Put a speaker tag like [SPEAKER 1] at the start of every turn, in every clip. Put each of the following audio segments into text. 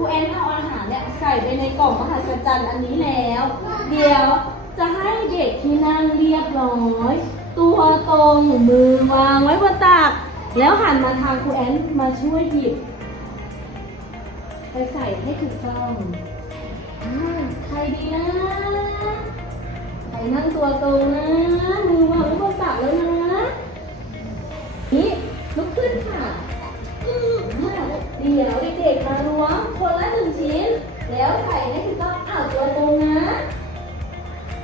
[SPEAKER 1] ครูแอนเอาอาหารเนี่ยใส่ไปในกล่องมหัศจรรย์อันนี้แล้ว เดี๋ยวจะให้เด็กที่นั่งเรียบร้อย ตัวตรงมือวางไว้บนตัก แล้วหันมาทางครูแอนมาช่วยหยิบ ไปใส่ให้ถูกต้องใครดีนะใครนั่งตัวตรงนะ มือวางไว้บนตักแล้วนะ เดี๋ยวเด็กๆมาล้วงคนละหนึ่งชิ้น แล้วใส่ให้ถูกต้องอ้าวตัวตรงนะ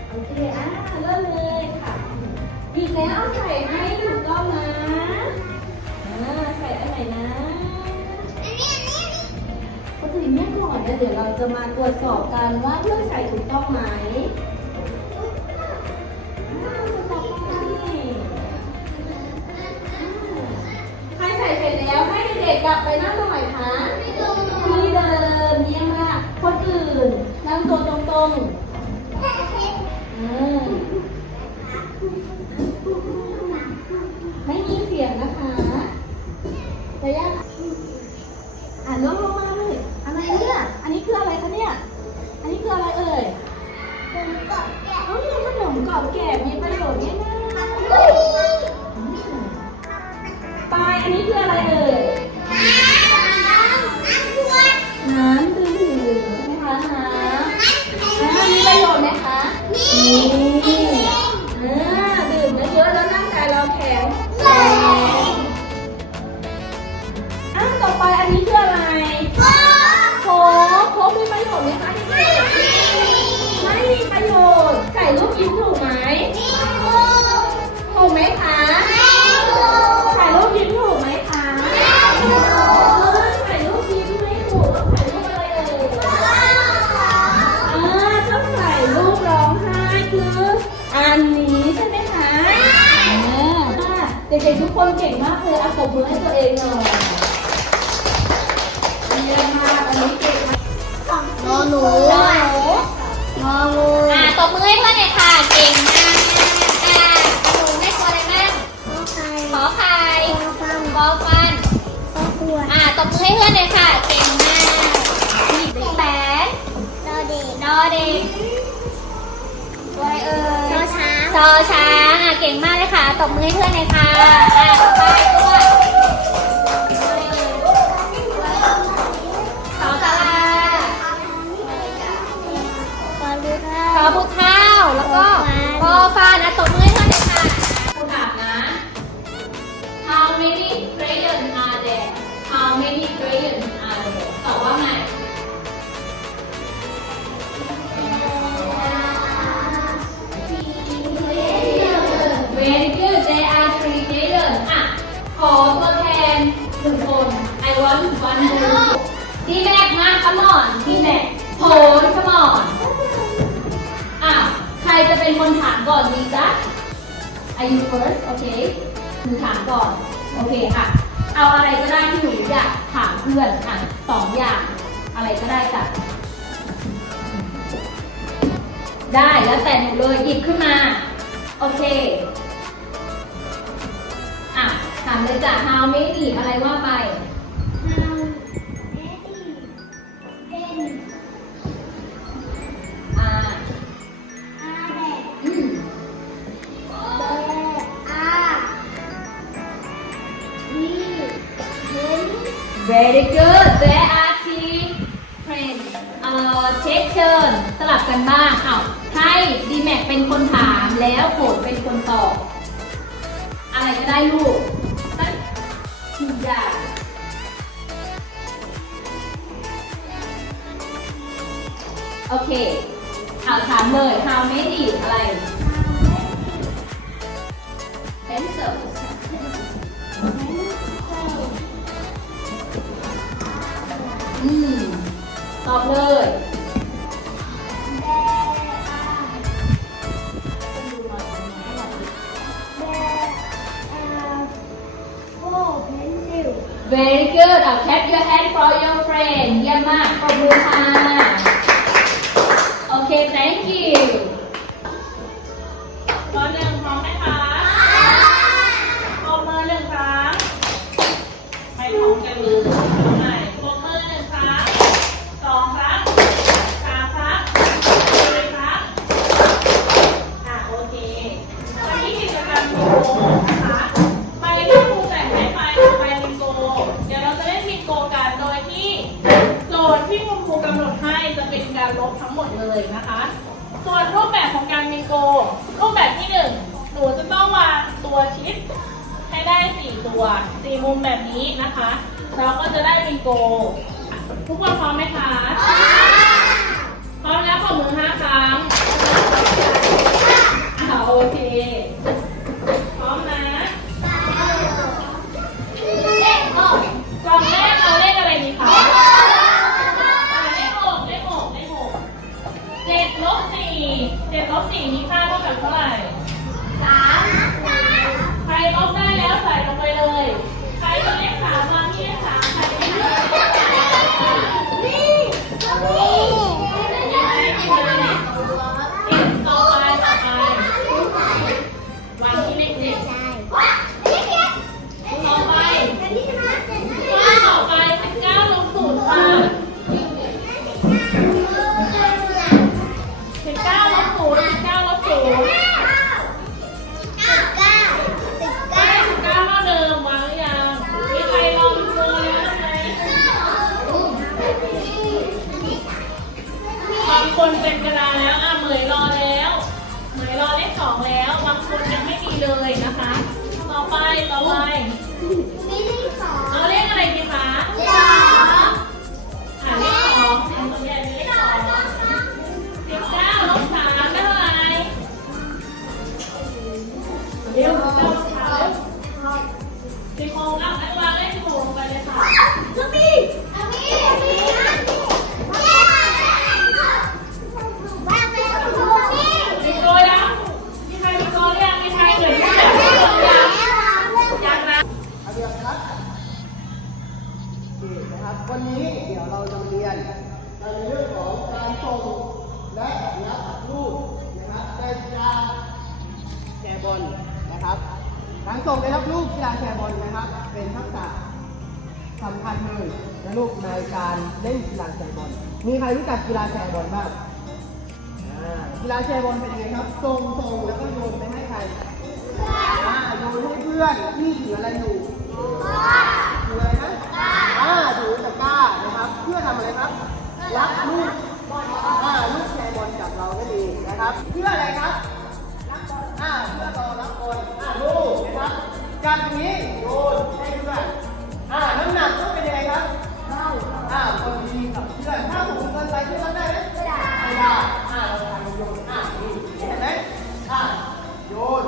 [SPEAKER 1] โอเคอะเริ่มเลยค่ะอีกแล้วใส่ให้ถูกต้องนะอ่าใส่อันไหนนะก็คือเนี่ก่อนเนี่ยเดี๋ยวเราจะมาตรวจสอบกันว่าเพื่อนใส่ถูกต้องไหม ใส่เสร็จแล้วให้เด็กๆกลับไปนั่งตรงไหนคะที่เดิมเยี่ยมมากคนอื่นนั่งตัวตรงๆอืมไม่มีเสียงนะคะจะยากอ่านลงลงมาเลยอะไรเนี่ย อันนี้คืออะไรคะเนี่ย อันนี้คืออะไรเอ่ยเอ้าขนมกรอบแกรบมีประโยชน์ง่ายๆ ไปอันนี้คืออะไรเอ่ยน้ำดื่มนะคะน้ำน้ำมีประโยชน์ไหมคะมี คนเก่งมากเลยอาปรบมือให้ตัวเองหน่อยเยี่ยมมากอันนี้เก่งมาก
[SPEAKER 2] นอหนู
[SPEAKER 1] งอ
[SPEAKER 2] งองู
[SPEAKER 3] อ่าตบมือให้เพื่อนหน่อยค่ะ เก่งมากอ่าหนูได้ตัวอะไรบ้าง
[SPEAKER 2] ขอไข่
[SPEAKER 3] ขอไข่
[SPEAKER 2] ขอฟัน
[SPEAKER 3] ขอฟัน
[SPEAKER 2] ขอขวด
[SPEAKER 3] อ่าตบมือให้เพื่อนหน่อยค่ะ เก่ง บมือให้เพื่อนหน่อยค่ะ I want one more ดีแม็กมา come on ดีแม็กโผล่ come on อะใครจะเป็นคนถามก่อนดีจ๊ะ Are you first โอเคหนูถามก่อน โอเคค่ะ เอาอะไรก็ได้ที่หนูอยากถามเพื่อนอะสองอย่าง อะไรก็ได้จ้ะได้แล้วแต่หนูเลยหยิบขึ้นมา โอเค อะถามเลยจ้ะ how many อะไรว่าไป very good there are three friends เอ่อ take turn สลับกันบ้างอ้าให้ดีแม็กเป็นคนถามแล้วโผลเป็นคนตอบ อะไรก็ได้ลูกสักหนึ่งอย่าง โอเคเอาถามเลย how many อะไร pencils อืม ตอบเลย very good เอา clap your hand for your friend เยี่ยมมากขอบคุณค่ะ โอเค thank you
[SPEAKER 1] คะ
[SPEAKER 3] เราก็จะได้เป็นโก ทุกคนพร้อมไหมคะ พื่อนนี่ถืออะไรอยู่ถืออะไรนะอ่าถือตะกร้า
[SPEAKER 4] นะครับ เพื่อทำอะไรครับ รับลูกอ่าลูกแชร์บอลจากเรานั่นเนะครับ เพื่ออะไรครับรับบอลอ่าเพื่อรอรับบอลอ่าลูกนะครับจากนี้โยนให้เพื่อนอ่าน้ำหนักต้องเป็นยังไงครับเท่าอ่าพอดีกับเพื่อนถ้าผมเกินไปเพื่อนได้ไหมไม่ได้ไม่ได้อ่าเราทำโยนอ่านี่เห็นไหมอ่าโยน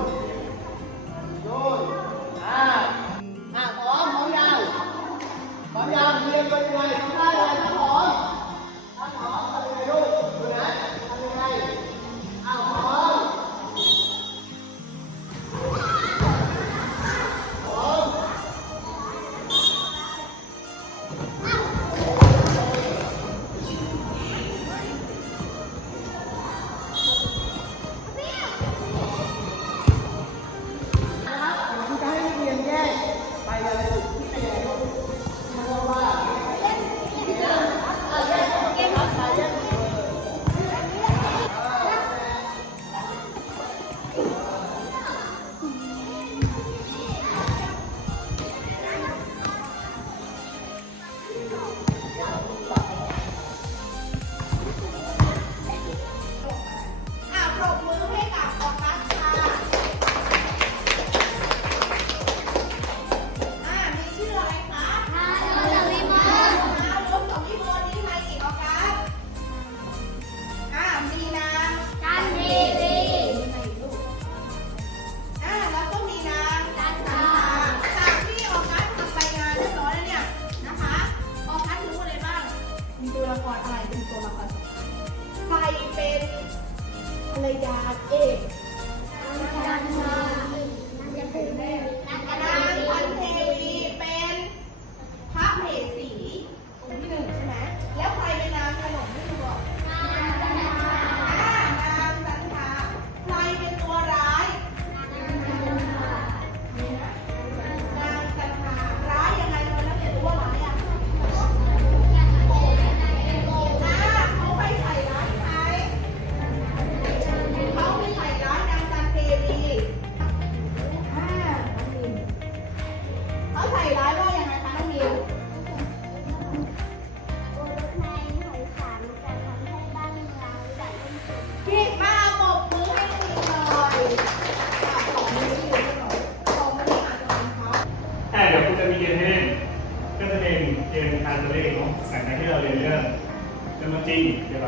[SPEAKER 4] a.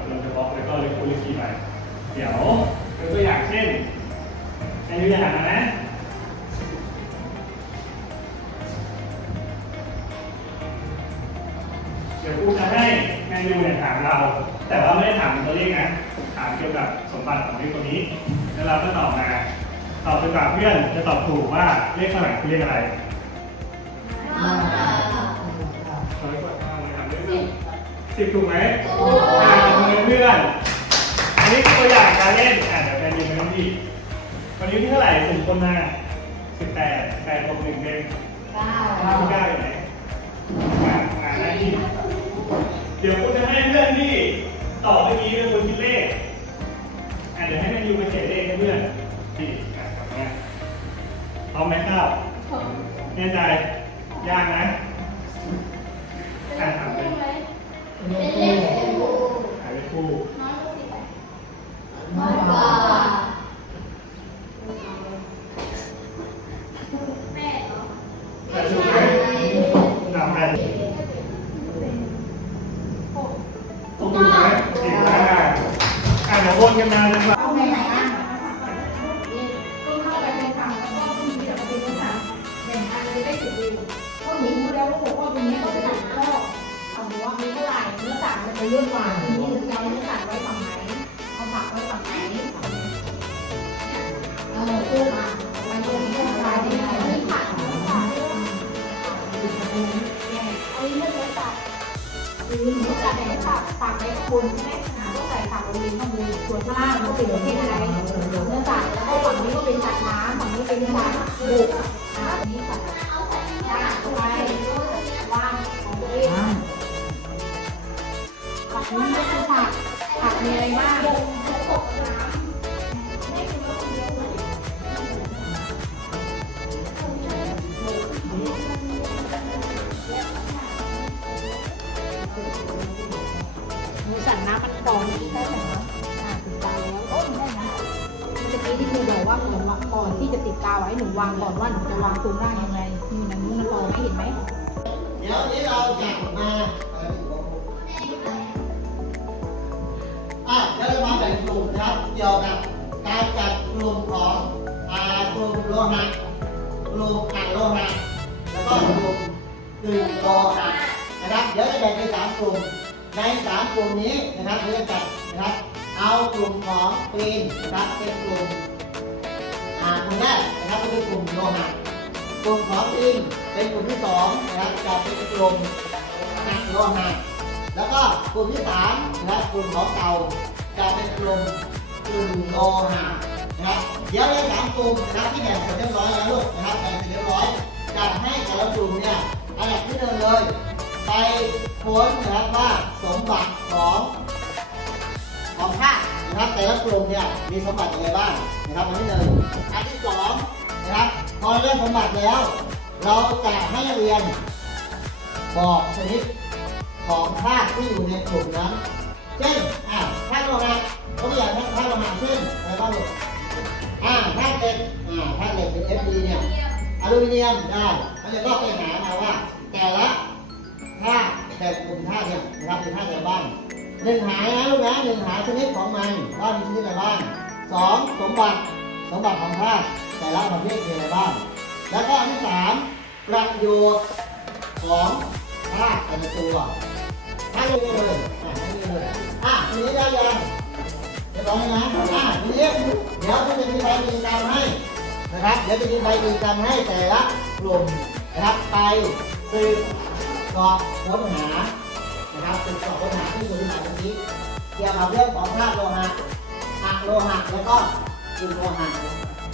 [SPEAKER 4] จริงเกี่ย
[SPEAKER 5] วกับเราจะบล็อกแล้วก็เรื่องคูลิคีไปเดี๋ยวยกตัวอย่างเช่นในตัวอย่างนะเดี๋ยวครูจะให้แมนยูเนี่ยถามเรา แต่ว่าไม่ได้ถามตัวเลขนะ ถามเกี่ยวกับสมบัติของเลขตัวนี้ แล้วเราก็ตอบมา ตอบจนกว่าเพื่อนจะตอบถูกว่าเลขเท่าไหร่คือเลขอะไรร้อยกว่าเก้าเลยครับเลขหนึ่งสิบถูกไหมอ่าจับ มือเพื่อน อันนี้คือตัวอย่างการเล่น อ่าเดี๋ยวแมนยูเป็นน้องพี่วันนี้ที่เท่าไหร่สิบคนมาสิบแปดแปดบวกหนึ่งเป็นเก้าเก้าเก้าอยู่ไหนอ่าอ่านได้ที่เดี๋ยวคุณจะให้เพื่อนที่ตอบเมื่อกี้เป็นคนคิดเลขอะเดี๋ยวให้แมนยูไปเขียนเลขให้เพื่อนที่อะกลับมาพร้อมไหมครับแน่ใจยากนะอ่านถามไป
[SPEAKER 2] เป็นเลขคู่
[SPEAKER 5] หายไปคู่
[SPEAKER 2] น้อยกว่าแม่เหรอ
[SPEAKER 5] แต่ถูกไหมหนักไปถูกไหมเก่งมากอะเดี๋ยววนกันมาเลยครับ
[SPEAKER 6] เอา มีเท่าไหร่เนื้อสัตว์มันจะเยอะกว่าทีนี้หรือจะเอาเนื้อสัตว์ไว้ฝั่งไหนเอาผักไว้ฝั่งไหนเออตู้มาไว้ตรงนี้ก็ได้ดีไม่ผักไม่ผัก
[SPEAKER 2] เอาเรื่องเนื้อสัตว์
[SPEAKER 6] คือหนูจะแบ่งผักผักไว้ข้างบนใช่ไหมก็ใส่ผักบริเวณข้างบนส่วนข้างล่างก็เป็นประเภทอะไรเนื้อสัตว์แล้วก็ฝั่งนี้ก็เป็นสัตว์น้ำฝั่งนี้เป็นสัตว์บกอ่าอันนี้สัตว์
[SPEAKER 2] เอาใส่ที่
[SPEAKER 6] ไปว่ นี้ก็คือผักผักมีอะไรบ้างหมีสัตว์น้ำมันกอนที่ได้ไหมคะอ่าติดตาแล้วโอ้ยได้นะเมื่อกี้ที่ครูบอกว่าเหมือนว่าก่อนที่จะติดกาวไว้หนูวางก่อนว่าหนูจะวางตรงหน้ายังไงมีหนังนู้นมันรอไม่เห็นไหม
[SPEAKER 7] เดี๋ยวนี้เราจะมา อะเดี๋ยวเรามาแบ่งกลุ่มนะครับ เกี่ยวกับการจัดกลุ่มของอ่ากลุ่มโลหะกลุ่มอัดโลหะแล้วก็กลุ่มกึ่งโลหะนะครับ เดี๋ยวจะแบ่งเป็นสามกลุ่ม ในสามกลุ่มนี้นะครับเราจะจัดนะครับ เอากลุ่มของกรีนนะครับเป็นกลุ่มอ่ากลุ่มแรกนะครับก็คือกลุ่มโลหะกลุ่มของอินเป็นกลุ่มที่สองนะครับจะเป็นกลุ่มหนักโลหะ แล้วก็กลุ่มที่สามนะครับกลุ่มของเตาจะเป็นกลุ่มกลุ่มโลหะนะครับเดี๋ยวในสามกลุ่มนะครับที่แบ่งเสร็จเรียบร้อยแล้วลูกนะครับแบ่งเสร็จเรียบร้อยจะให้แต่ละกลุ่มเนี่ยอันดับที่หนึ่งเลย ไปค้นนะครับว่าสมบัติของของธาตุนะครับแต่ละกลุ่มเนี่ยมีสมบัติอะไรบ้างนะครับอันที่หนึ่งอันที่สองนะครับพอเรื่องสมบัติแล้ว เราจะให้นักเรียนบอกชนิด ของธาตุที่อยู่ในกลุ่มนั้น เช่นอ่าธาตุโลหะตัวอย่างธาตุธาตุโลหะเช่นอะไรบ้างลูกอ่าธาตุเหล็กอ่าธาตุเหล็กเป็น Fd เนี่ยอลูมิเนียมได้เขาจะก็ไปหามาว่า แต่ละธาตุแต่กลุ่มธาตุเนี่ยนะครับเป็นธาตุอะไรบ้างหนึ่งหานะลูกนะหนึ่งหาชนิดของมันว่ามีชนิดอะไรบ้างสองสมบัติสมบัติของธาตุแต่ละประเภทมีอะไรบ้าง แล้วก็อันที่สามประโยชน์ของธาตุแต่ละตัว ให้นี่เลยอะให้นี่เลยอะทีนี้ได้ยังเรียบร้อยนะอะทีนี้เดี๋ยวจะมีใบกิจกรรมให้นะครับ เดี๋ยวจะมีใบกิจกรรมให้แต่ละกลุ่มนะครับไปสืบสอบค้นหานะครับสืบสอบค้นหาที่คุณที่มาตรงนี้เกี่ยวกับเรื่องของธาตุโลหะอะโลหะแล้วก็กลุ่มโลหะ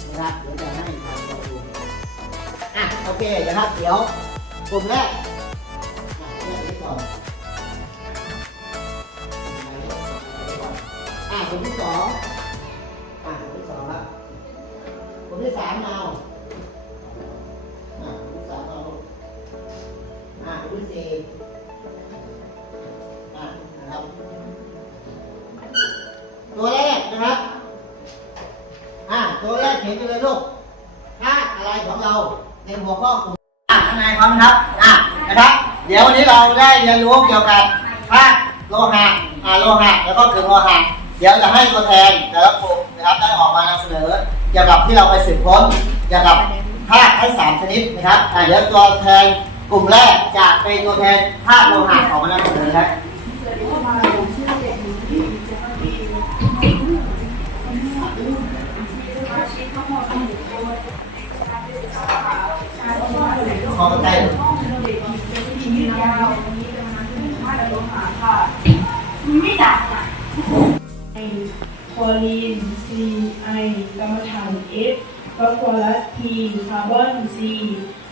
[SPEAKER 7] นะครับเดี๋ยวจะให้ทางเราดูอะโอเคนะครับเดี๋ยวกลุ่มแรกอะเรื่องนี้ก่อน คนที่สองอ่าคนที่สองละคนที่สามเอาอ่าคนที่สามเอาอ่าคนที่สี่อ่านะครับ ตัวแรกนะครับ อ่าตัวแรกเขียนไปเลยลูกถ้าอะไรของเราในหัวข้อกลุ่มอ่าข้างในพร้อมครับ อ่านะครับ เดี๋ยววันนี้เราได้เรียนรู้เกี่ยวกับธาตุโลหะอ่าโลหะ แล้วก็เกลือโลหะ เดี๋ยวจะให้ตัวแทนแต่ละกลุ่มนะครับได้ออกมานำเสนอเกี่ยวกับที่เราไปสืบค้นเกี่ยวกับธาตุทั้งสามชนิดนะครับอ่าเดี๋ยวตัวแทนกลุ่มแรกจะเป็นตัวแทนธาตุโลหะออกมานำเสนอครับขอบใจม่ดัง
[SPEAKER 8] คลอรีน C I กรรมฐาน F วัคควรัส P คาร์บอน C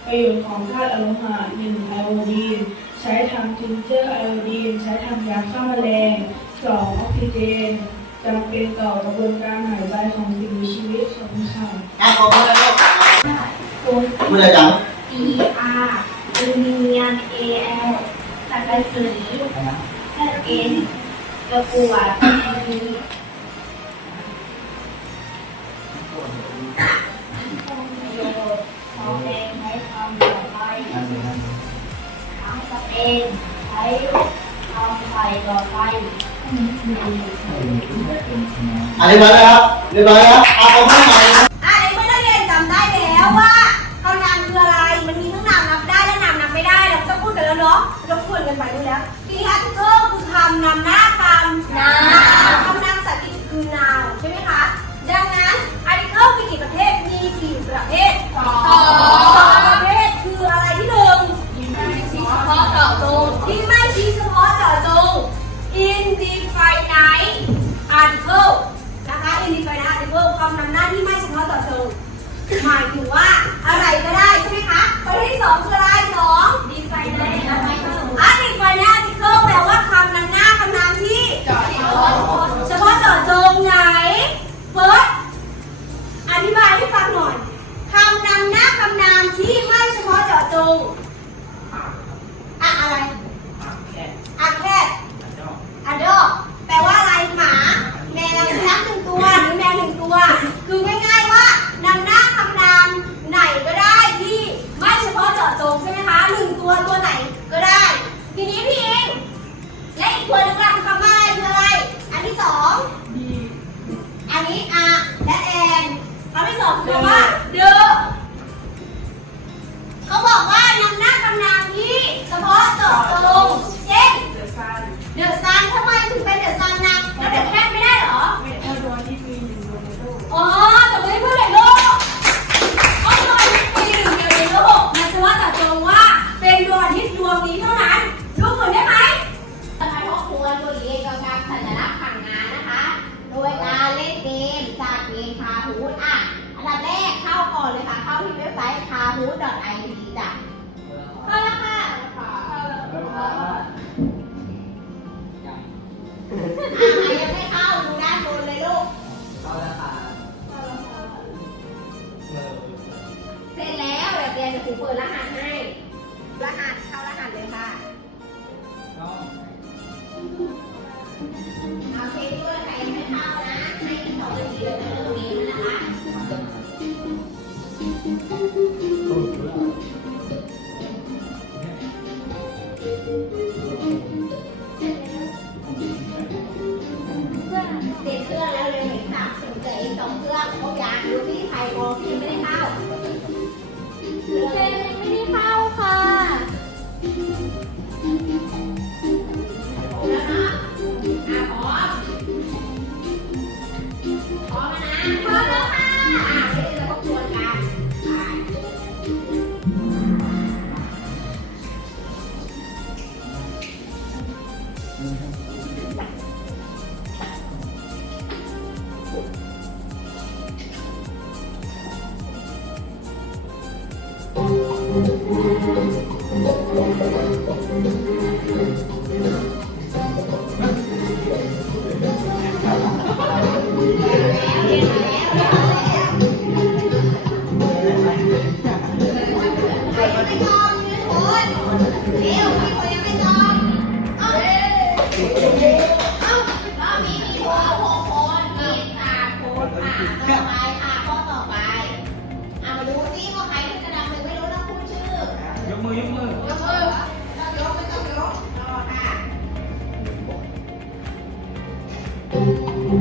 [SPEAKER 8] ประโยชน์ของธาตุอโลหะ1ไอโอดีน ใช้ทำจินเจอร์ไอโอดีน ใช้ทำยาฆ่าแมลง 2 ออกซิเจนจำเป็นต่อกระบวนการหายใจของสิ่งมีชีวิตสงคัญ
[SPEAKER 7] อะขอบคุณเลยลูก
[SPEAKER 8] โป
[SPEAKER 7] รตีพูอะไรจัง
[SPEAKER 2] C R อลูมิเนียม A L สังกะสี N ประกวดมีประโยชน์ของเพลงใช้ความปลอดภัทั้งสเปนใช้ความไฟป
[SPEAKER 7] ลอดภัยอันนี้มาแล้วครับเรียบร้อยแล้วเอาไปให้หน่อยนะ
[SPEAKER 9] อะในเมื่อนัเรียนจำได้แล้วว่าคำนำคืออะไร มันมีทั้งนามนับได้และนำนับไม่ได้ เราจะพูดกันแล้วเนาะเราควรกันไปดูแล้วทีนี้อาร์ติเคื
[SPEAKER 2] อคำนำ
[SPEAKER 1] หน้า 三 เปิดรหัส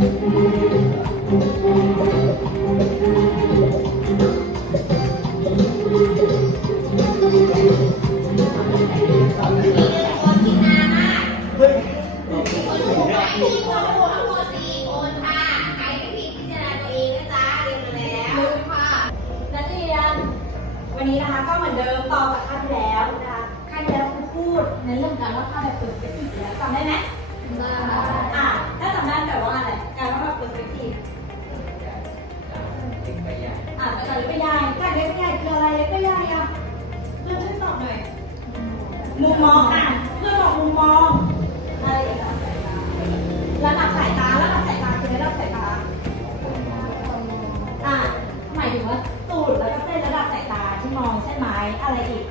[SPEAKER 1] Thank you. องใช่ไหมอะไรอีก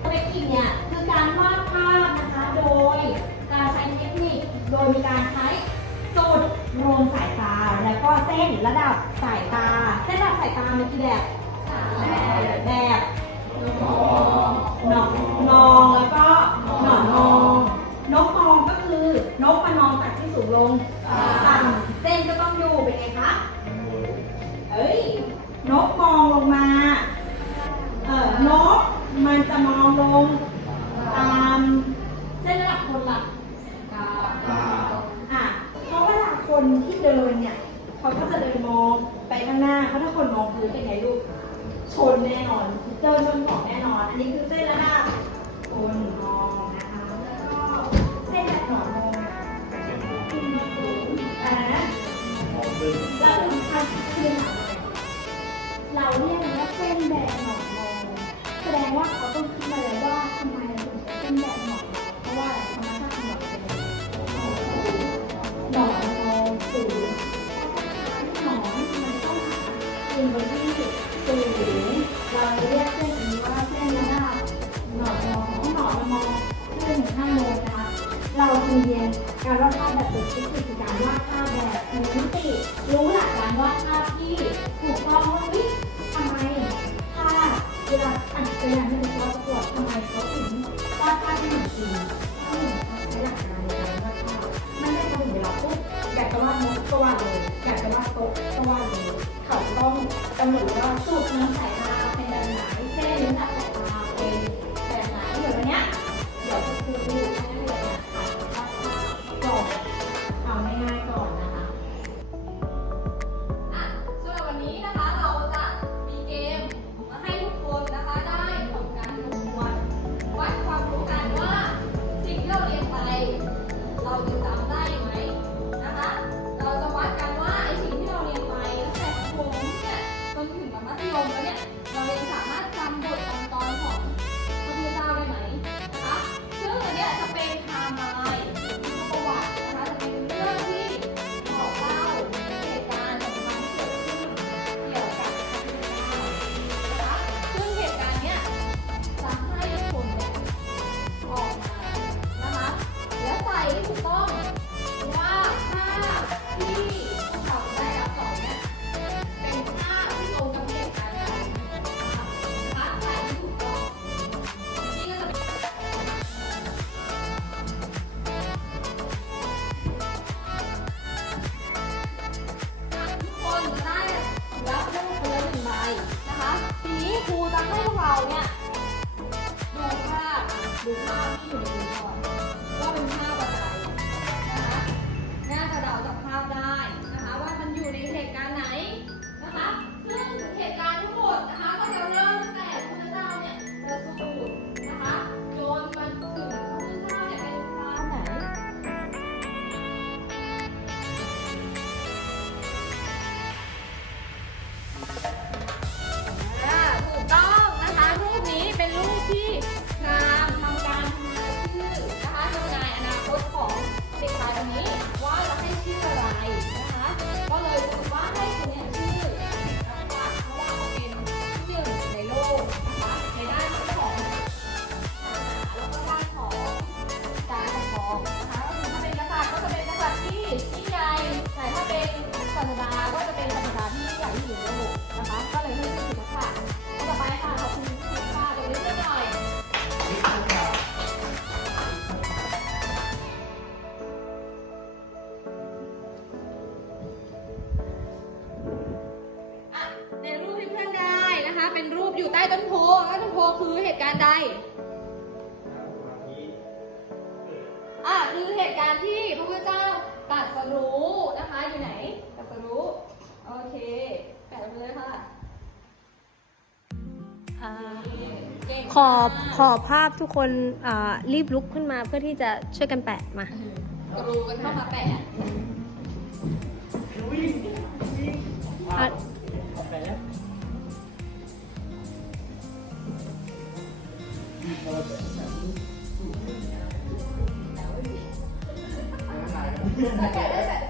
[SPEAKER 1] เปกทีฟเนี่ยคือการวาดภาพนะคะโดยการใช้เทคนิคโดยมีการใช้สูตรรวมสายตา แล้วก็เส้นระดับสายตา เส้นระดับสายตามีกี่แบบแบบหนอนมองแล้วก็หนอนมองนกมองก็คือนกมานอนจากที่สูงลงต่ำเส้นก็ต้องอยู่เป็นไงคะเอ้ยนกมองลงมา นกมันจะมองลงตามเส้นระดับคนหลักอะเพราะเวลาคนที่เดินเนี่ย เขาก็จะเดินมองไปข้างหน้าเพราะถ้าคนมองพื้นเป็นไงลูก ชนแน่นอนเจอชนของแน่นอน อันนี้คือเส้นระดับคนมองนะคะแล้วก็เส้นแบบหนอนมองอะอ่าแล้วถึงขั้นคือหนอนเราเรียกมันว่าเส้นแบบหนอนมองแสดง ว่าเขาต้องคิดมาแล้วว่าทำไมเราถึงเส้นแบบหนอมอเพราะว่าธรรมชาติของหนอนเป็นยังไงหนอนมองสูงหนอนมันต้องหาอินบนที่สูงเราเรียกเส้นนี้ว่าเส้นระดับหนอนมองหนอนมองขึ้นห้าโมงนะคะเราจึงเรียนการวาดภาพแบบเป็นทฤษฎีคือการวาด จะวาดนกก็วาดเลยอยากจะวาดโต๊ะก็วาดเลยเขาต้องกำหนดว่าสูตรน้ำส แล
[SPEAKER 10] ศาสดาก็จะเป็นศาสดาที่ยิ่ใหญ่ที่สุดในโลกนะคะ ก็เลยให้ชื่อนักปัตต่อไปค่ะขอบคุณคุณค่ะเดี๋ยวเล่นหน่อยอะในรูปที่เพื่อนได้นะคะ เป็นรูปอยู่ใต้ต้นโพใต้ต้นโพคือเหตุการณ์ใด อะคือเหตุการณ์ที่พระพุทธเจ้า ตรัสรู้นะคะอยู่ไหนตรัสรู้โอเคแปะลงไปเลยค่ะเก่ง
[SPEAKER 11] ขอขอภาพทุกคนอ่ารีบลุกขึ้นมาเพื่อที่จะช่วยกันแปะมา
[SPEAKER 10] อืม
[SPEAKER 12] กรูกันเข้ามาแปะ
[SPEAKER 1] วิ่งวิ่ง
[SPEAKER 10] อะ
[SPEAKER 1] ไだ
[SPEAKER 12] からさ